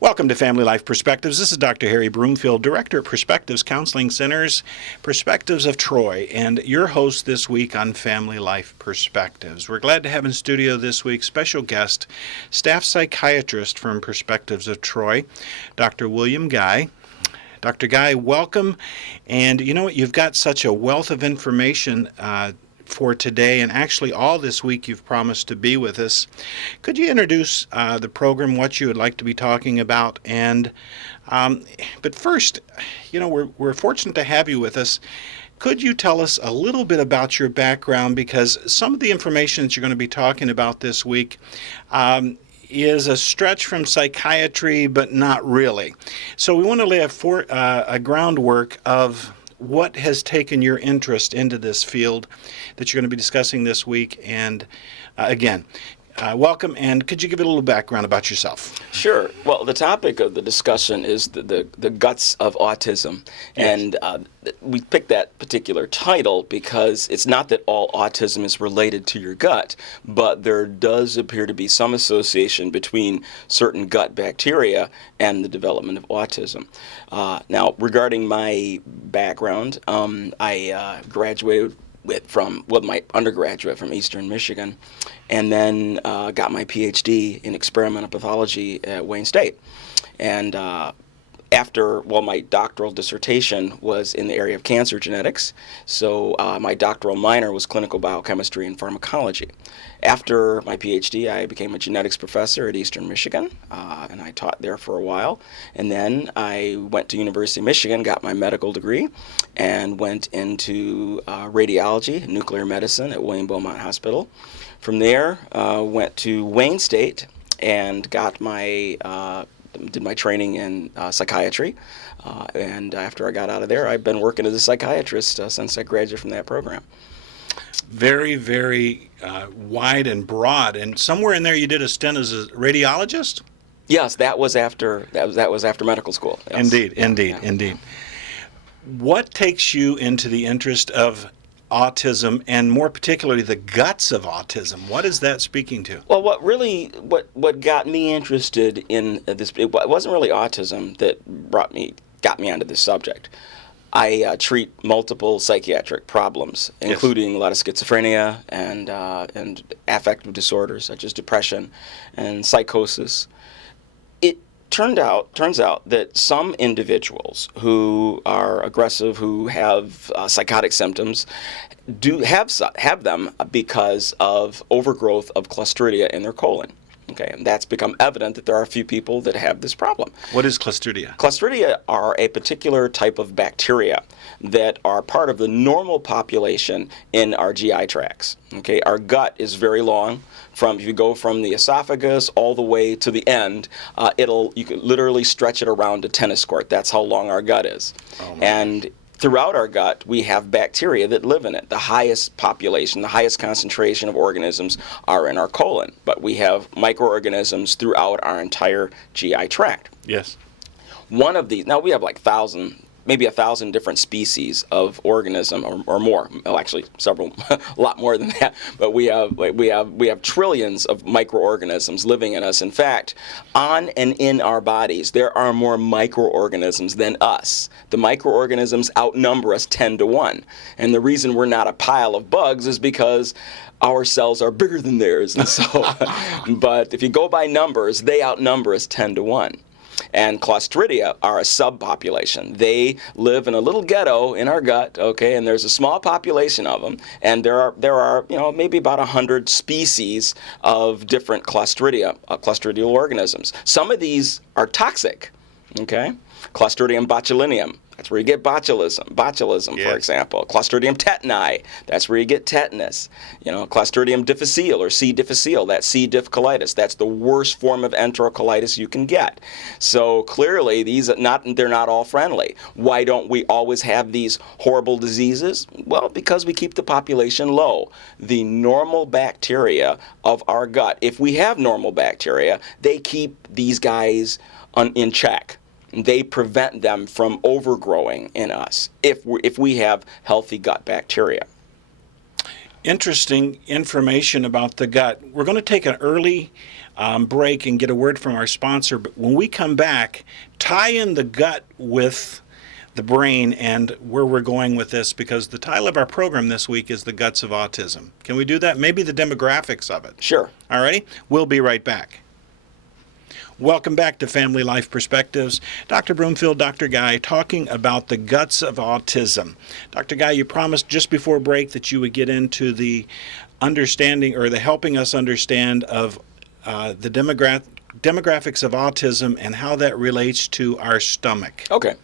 Welcome to Family Life Perspectives. This is Dr. Harry Broomfield, Director of Perspectives Counseling Centers, Perspectives of Troy, and your host this week on Family Life Perspectives. We're glad to have in studio this week special guest, staff psychiatrist from Perspectives of Troy, Dr. William Guy. Dr. Guy, welcome. And you know what? You've got such a wealth of information for today, and actually all this week you've promised to be with us. Could you introduce the program, what you would like to be talking about? And but first, you know, we're fortunate to have you with us. Could you tell us a little bit about your background? Because some of the information that you're going to be talking about this week is a stretch from psychiatry, but not really. So we want to lay a groundwork of what has taken your interest into this field that you're going to be discussing this week. And again, welcome, and could you give it a little background about yourself? Sure. Well, the topic of the discussion is the guts of autism. Yes. And we picked that particular title because it's not that all autism is related to your gut, but there does appear to be some association between certain gut bacteria and the development of autism. Now, regarding my background, I graduated from my undergraduate from Eastern Michigan, and then got my PhD in experimental pathology at Wayne State. And my doctoral dissertation was in the area of cancer genetics, so my doctoral minor was clinical biochemistry and pharmacology. After my PhD, I became a genetics professor at Eastern Michigan, and I taught there for a while. And then I went to University of Michigan, got my medical degree, and went into radiology, nuclear medicine at William Beaumont Hospital. From there, went to Wayne State and got did my training in psychiatry. And after I got out of there, I've been working as a psychiatrist since I graduated from that program. Very, very wide and broad. And somewhere in there, you did a stint as a radiologist? Yes, that was after medical school. Yes. Indeed. What takes you into the interest of autism, and more particularly the guts of autism? What is that speaking to? Well, what got me interested in this, it wasn't really autism that got me onto this subject. I treat multiple psychiatric problems, including a lot of schizophrenia and affective disorders such as depression and psychosis. It turns out that some individuals who are aggressive, who have psychotic symptoms, do have them because of overgrowth of Clostridia in their colon. Okay, and that's become evident that there are a few people that have this problem. What is Clostridia? Clostridia are a particular type of bacteria that are part of the normal population in our GI tracts. Okay, our gut is very long. If you go from the esophagus all the way to the end, you can literally stretch it around a tennis court. That's how long our gut is. Oh, and throughout our gut, we have bacteria that live in it. The highest population, the highest concentration of organisms are in our colon, but we have microorganisms throughout our entire GI tract. Yes. One of these, now we have like maybe 1,000 different species of organism or more. Well, actually, several, a lot more than that. But we have trillions of microorganisms living in us. In fact, on and in our bodies, there are more microorganisms than us. The microorganisms outnumber us 10 to 1. And the reason we're not a pile of bugs is because our cells are bigger than theirs. And so, but if you go by numbers, they outnumber us 10 to 1. And Clostridia are a subpopulation. They live in a little ghetto in our gut, okay, and there's a small population of them, and there are maybe about 100 species of different clostridial organisms. Some of these are toxic, okay? Clostridium botulinum, that's where you get botulism, Yes. For example. Clostridium tetani, that's where you get tetanus. Clostridium difficile or C. difficile, that's C. diff colitis. That's the worst form of enterocolitis you can get. So clearly, they're not all friendly. Why don't we always have these horrible diseases? Well, because we keep the population low. The normal bacteria of our gut, if we have normal bacteria, they keep these guys in check. They prevent them from overgrowing in us if we have healthy gut bacteria. Interesting information about the gut. We're going to take an early break and get a word from our sponsor. But when we come back, tie in the gut with the brain and where we're going with this, because the title of our program this week is The Guts of Autism. Can we do that? Maybe the demographics of it. Sure. All righty. We'll be right back. Welcome back to Family Life Perspectives. Dr. Broomfield, Dr. Guy, talking about the guts of autism. Dr. Guy, you promised just before break that you would get into the understanding or the helping us understand of the demographics of autism and how that relates to our stomach. Okay.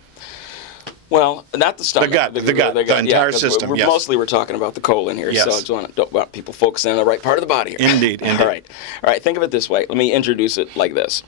Well, not the stomach. The gut, the entire system, yes. Mostly we're talking about the colon here, yes. So I don't want people focusing on the right part of the body here. Indeed. All right, think of it this way. Let me introduce it like this.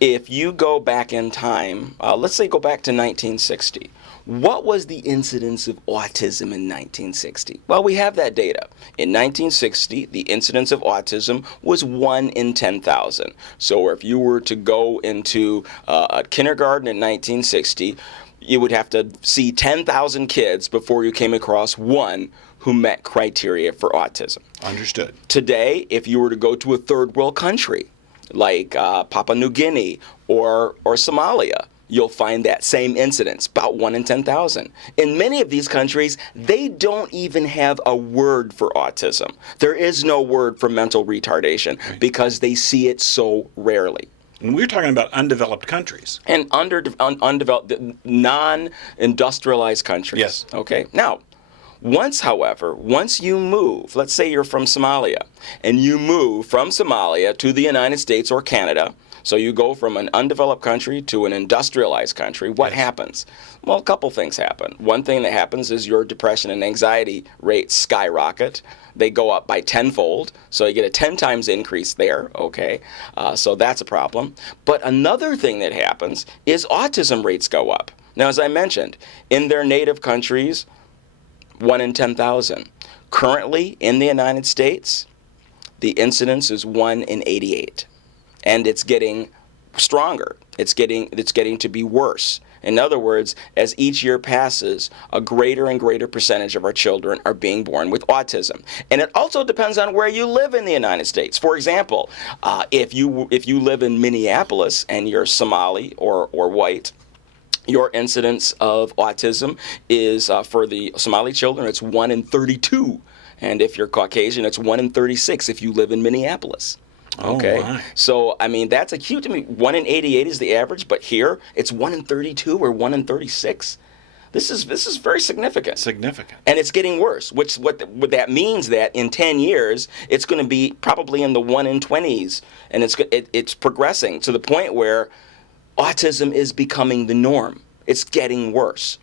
If you go back in time, let's say go back to 1960, what was the incidence of autism in 1960? Well, we have that data. In 1960, the incidence of autism was 1 in 10,000. So if you were to go into a kindergarten in 1960, you would have to see 10,000 kids before you came across one who met criteria for autism. Understood. Today, if you were to go to a third world country like Papua New Guinea or Somalia, you'll find that same incidence, about 1 in 10,000. In many of these countries, they don't even have a word for autism. There is no word for mental retardation because they see it so rarely. And we're talking about undeveloped countries. And undeveloped, non-industrialized countries. Yes. Okay. Now, once you move, let's say you're from Somalia, and you move from Somalia to the United States or Canada, so you go from an undeveloped country to an industrialized country, what happens? Well, a couple things happen. One thing that happens is your depression and anxiety rates skyrocket. They go up by tenfold, so you get a 10 times increase there, okay? So that's a problem. But another thing that happens is autism rates go up. Now, as I mentioned, in their native countries, 1 in 10,000. Currently, in the United States, the incidence is 1 in 88. And it's getting stronger. It's getting to be worse. In other words, as each year passes, a greater and greater percentage of our children are being born with autism. And it also depends on where you live in the United States. For example, if you live in Minneapolis and you're Somali or white, your incidence of autism is, for the Somali children, it's 1 in 32. And if you're Caucasian, it's 1 in 36 if you live in Minneapolis. Okay, so I mean that's a huge. 1 in 88 is the average, but here it's 1 in 32 or 1 in 36. This is very significant. Significant, and it's getting worse. What that means that in 10 years it's going to be probably in the 1 in 20s, and it's progressing to the point where autism is becoming the norm. It's getting worse.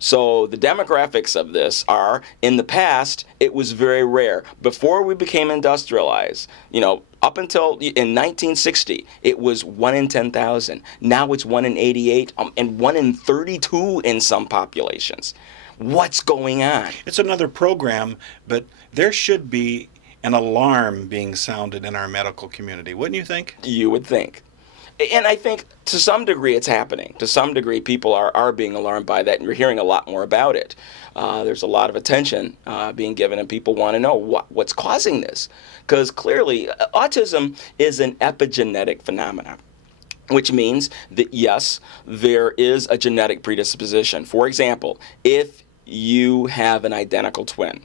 So the demographics of this are, in the past, it was very rare. Before we became industrialized, up until in 1960, it was 1 in 10,000. Now it's 1 in 88 and 1 in 32 in some populations. What's going on? It's another program, but there should be an alarm being sounded in our medical community, wouldn't you think? You would think. And I think to some degree it's happening. To some degree people are being alarmed by that, and you're hearing a lot more about it. There's a lot of attention being given, and people want to know what's causing this. Because clearly autism is an epigenetic phenomenon, which means that, yes, there is a genetic predisposition. For example, if you have an identical twin,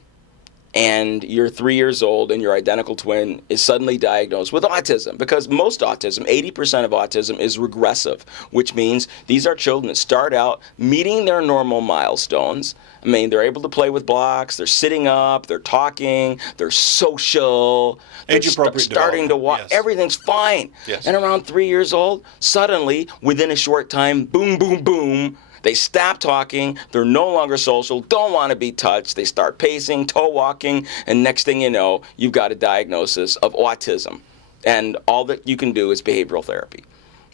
and you're 3 years old and your identical twin is suddenly diagnosed with autism, because most autism, 80% of autism, is regressive, which means these are children that start out meeting their normal milestones. I mean, they're able to play with blocks, they're sitting up, they're talking, they're social, they're starting to walk, yes. Everything's fine. Yes. And around 3 years old, suddenly, within a short time, boom, boom, boom, they stop talking, they're no longer social, don't want to be touched, they start pacing, toe walking, and next thing you know, you've got a diagnosis of autism. And all that you can do is behavioral therapy.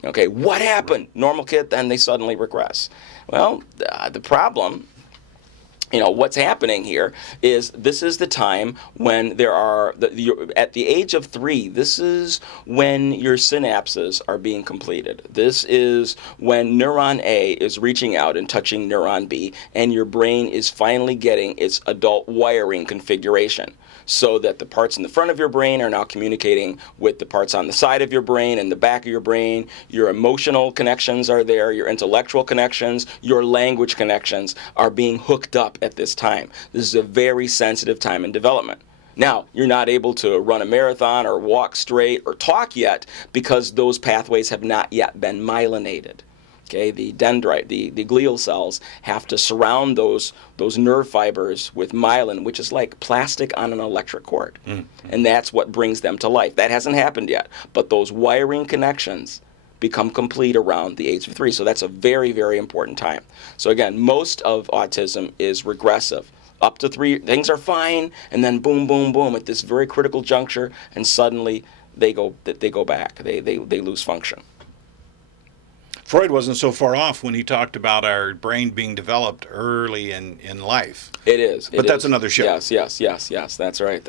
Okay, what happened? Normal kid, then they suddenly regress. Well, the problem what's happening here is this is the time when there are, at the age of 3, this is when your synapses are being completed. This is when neuron A is reaching out and touching neuron B, and your brain is finally getting its adult wiring configuration, so that the parts in the front of your brain are now communicating with the parts on the side of your brain and the back of your brain. Your emotional connections are there, your intellectual connections, your language connections are being hooked up at this time. This is a very sensitive time in development. Now, you're not able to run a marathon or walk straight or talk yet because those pathways have not yet been myelinated. Okay, the dendrite, the glial cells have to surround those nerve fibers with myelin, which is like plastic on an electric cord. Mm-hmm. And that's what brings them to life. That hasn't happened yet, but those wiring connections become complete around the age of 3. So that's a very, very important time. So again, most of autism is regressive. Up to 3, things are fine, and then boom, boom, boom at this very critical juncture, and suddenly they go back. They lose function. Freud wasn't so far off when he talked about our brain being developed early in life. It is. But that's another show. Yes. That's right.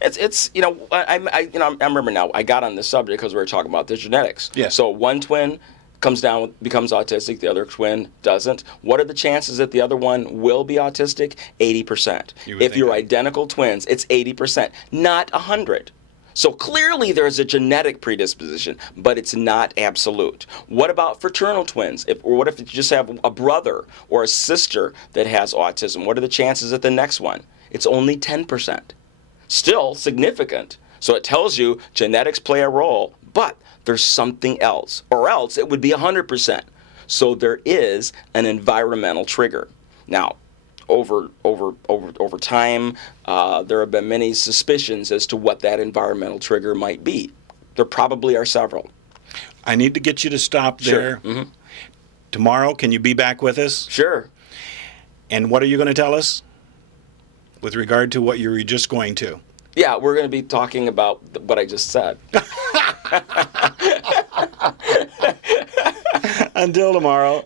It's I remember now. I got on this subject because we were talking about the genetics. Yes. So one twin comes down, becomes autistic. The other twin doesn't. What are the chances that the other one will be autistic? 80%. If you're identical twins, it's 80%, not 100. So clearly there's a genetic predisposition, but it's not absolute. What about fraternal twins? What if you just have a brother or a sister that has autism? What are the chances at the next one? It's only 10%. Still significant. So it tells you genetics play a role, but there's something else, or else it would be 100%. So there is an environmental trigger. Now, over time, there have been many suspicions as to what that environmental trigger might be. There probably are several. I need to get you to stop there. Sure. Mm-hmm. Tomorrow, can you be back with us? Sure. And what are you going to tell us with regard to what you were just going to? Yeah, we're going to be talking about what I just said. Until tomorrow.